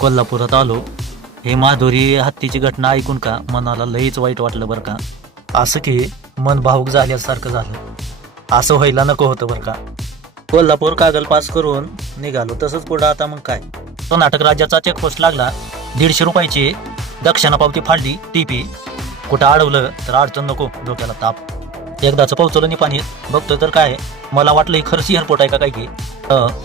कोल्हापुरात आलो. हे माधुरी हत्तीची घटना ऐकून का मनाला लईच वाईट वाटलं बरं का? असं की मन भावूक झाल्यासारखं झालं. असं व्हायला नको होतं बरं का? कोल्हापूर कागल पास करून निघालो. तसंच पुढं आता मग काय? कर्नाटक राज्याचा चेकपोस्ट लागला. दीडशे रुपयाची दक्षिणा पावती फाडली टीपी. कुठं अडवलं तर अडचण नको डोक्याला ताप. एकदाच पोहोचलो निपाणी बघतोय तर काय? मला वाटलं ही खरंच एअरपोर्ट आहे का काय की?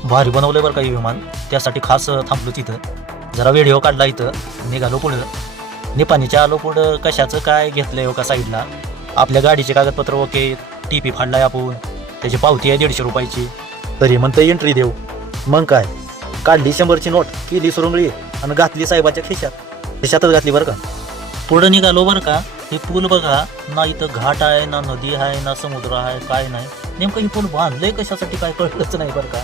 भारी बनवलंय बरं का विमान. त्यासाठी खास थांबलो तिथं जरा व्हिडिओ काढला इथं. निघालो पुढं. निपाणीच्या आलो पुढं. कशाचं काय घेतलं हो का साईडला? आपल्या गाडीचे कागदपत्र ओके. टी पी फाडलाय आपण. त्याची पावती आहे दीडशे रुपयाची. तरी म्हणतं एंट्री देऊ. मग काय? काढली शंभरची नोट केली सुरुंगळी आणि घातली साहेबाच्या खिशात. खिशातच घातली बरं का? पुढं निघालो बरं का? हे पूल बघा. ना इथं घाट आहे ना नदी आहे ना समुद्र आहे काय नाही. नेमकं हे पूल बांधलंय कशासाठी काय कळलंच नाही बरं का?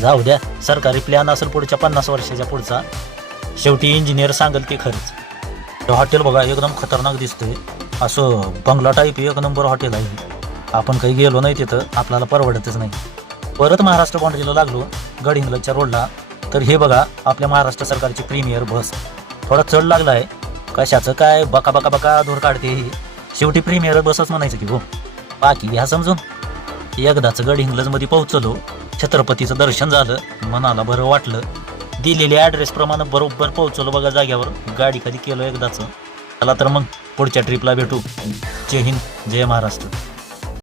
जाऊ द्या. सरकारी प्लॅन असेल पुढच्या पन्नास वर्षाच्या पुढचा. शेवटी इंजिनियर सांगेल ते खरंच. हॉटेल बघा एकदम खतरनाक दिसतंय. असं बंगला टाईप एक नंबर हॉटेल आहे. आपण काही गेलो नाही तिथं आपल्याला परवडतच नाही. परत महाराष्ट्र बाउंड्रीला लागलो गडहिंग्लजच्या रोडला तर हे बघा आपल्या महाराष्ट्र सरकारची प्रीमियर बस थोडा चढ लागला आहे कशाचं काय बका बका बका धूर काढते ही. शेवटी प्रीमियर बसच म्हणायचं की हो. बाकी घ्या समजून. एकदाच गड इंग्लजमध्ये पोहोचलो. छत्रपतीचं दर्शन झालं मनाला बरं वाटलं. दिलेल्या ॲड्रेसप्रमाणे बरोबर पोहोचलो बघा जाग्यावर गाडी कधी केलं एकदाचं. चला तर मग पुढच्या ट्रिपला भेटू. जय हिंद जय महाराष्ट्र.